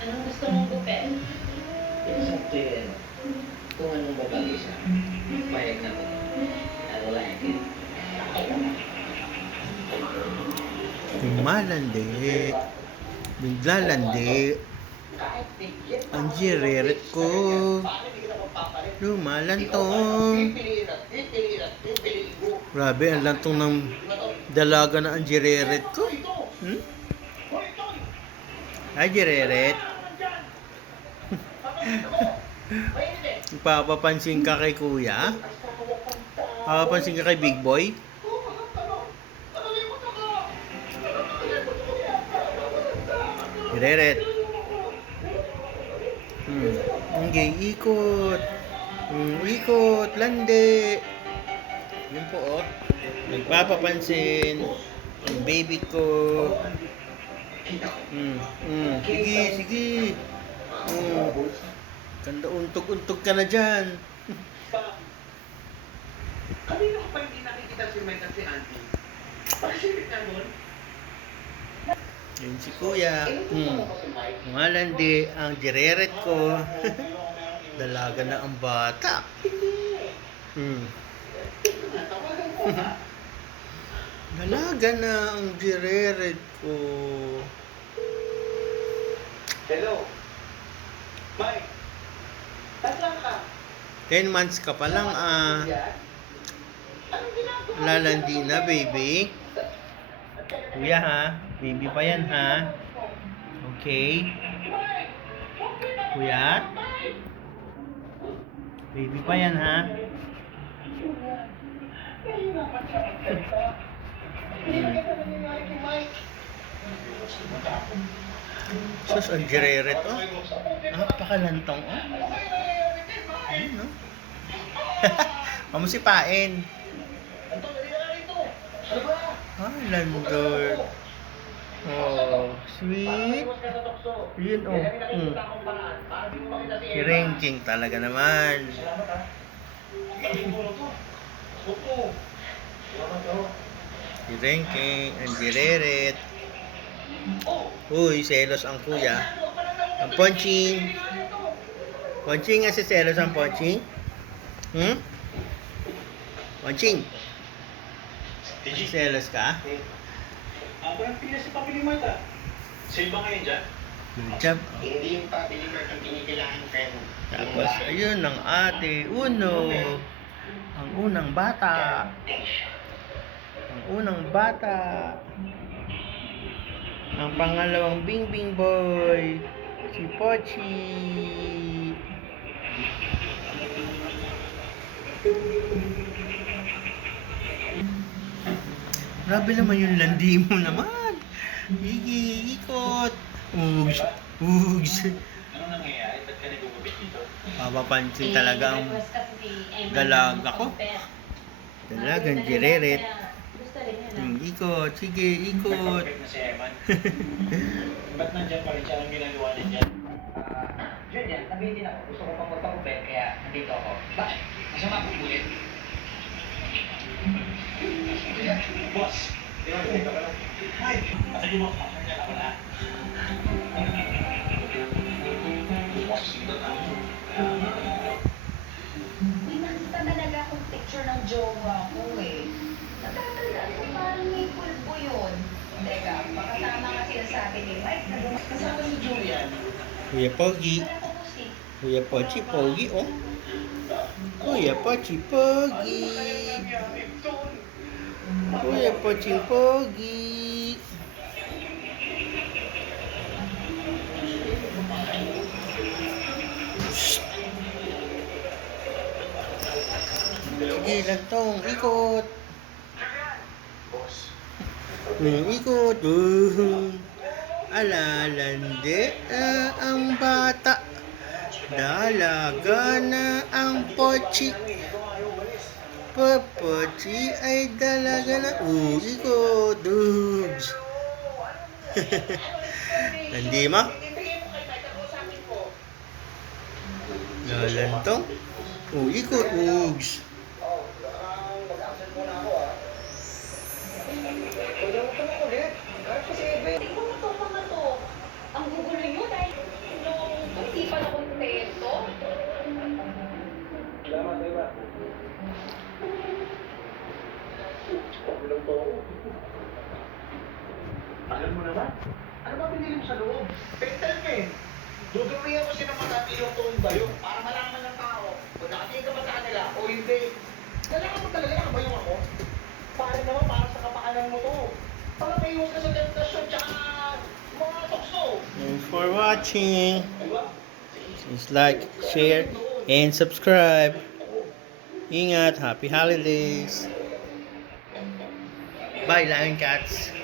Anong gusto mong gupit? It's up to you. Kung anong babagay siya, payag na ko. I like it. Kumalandi, biglalandi, ang jireret ko, lumalantong. Grabe, ang lantong ng dalaga na ang jireret ko. Hmm? Ay, jireret. Papapansin ka kay kuya? Papapansin ka kay big boy? Jireret. Okay, ikot. Ikot, landi. Yun po, oh. Nagpapapansin. Yung baby ko. Sige, sige. Kanda untog-untog ka na dyan. Kanina ko pa hindi nakikita si Mike at si Auntie. Pakisilip na doon. Yun si kuya. Malandi ang jireret ko. Dalaga na ang bata. Dalaga na ang jireret ko. Hello. Mike. Nasaan ka? 10 months ka pa lang, Anong ginagawa? lalandi na, baby. Kuya, ha? Baby pa yan, ha? Okay. Kuya? Baby pa yan, ha? Sus, ang jireret, oh. Napakalantong, oh. Ayun, no? Mamusipain. Ah, landor. Oh, sweet. Yun, oh. Si Ranking talaga naman. Si Ranking, ang jireret. Uy, selos ang kuya. Ang Ponching. Ponching nga si selos ang Ponching. Ponching. Selos ka? Ako yung pinas sa pabili mo ito. Sale ba ngayon dyan? Good job. Hindi yung pabili mo ang kinikilangan kayo. Tapos, ayun ang ate Uno. Ang unang bata. Ang unang bata. Ang pangalawang Bingbing boy. Si Pochi. Grabe naman yung landi mo naman. Higi, ikot. Ugs, ugs. Ano nangyayari? Ba't ka nagugubit dito? Papapansin talaga ang dalaga ko. Dalagang jireret. Gusto rin yan. Ikot, sige, ikot. Perfect na si Eman. Ba't nandyan pa rin siya? Anong ginagawa din dyan? Julian, nabitin ako. Gusto ko pang magpagupit, kaya nandito ako. Bakit? Masama po ulit. Boss, di ba dito ka lang? Hi! Masali mo, pasensya ako na. Boss, dito na. May nakita talaga akong picture ng jowa ko eh. Natatandaan ko parang may pulpo yun. Teka, baka tama nga sinasabi ni Mike na Kasama si Julian. Kuya Pogi. Wala ko po si Kuya Pochi, Pogi, oh. Kuya Pochi, Pogi. Kuya Pochi, Pogi. Sige, lantong, ikot. Boss. Ikot. Alalande ang bata. Dalaga na ang Pochi. Pochi ay dalaga na. Ikot. Dudes. Hindi mo? Lalantong. Ikot. Ugs. Tingnan mo to, mga to. Ang gugulo yun ay Alam mo naman, ano ba pinili mo sa loob? Pentel pen. Dudumihan ko sila matati yung tumba yun para malaman ng tao kung nakatingin ka ba sa kanila o hindi. Kailangan mo talaga nakabayong ako. Para naman para sa kapakanan mo to. Para may iwas ka sa temptasyon tsaka mga tukso. Thanks for watching. Diba? Please like, share, and subscribe. Ingat. Happy holidays. Bye, Lion Cats.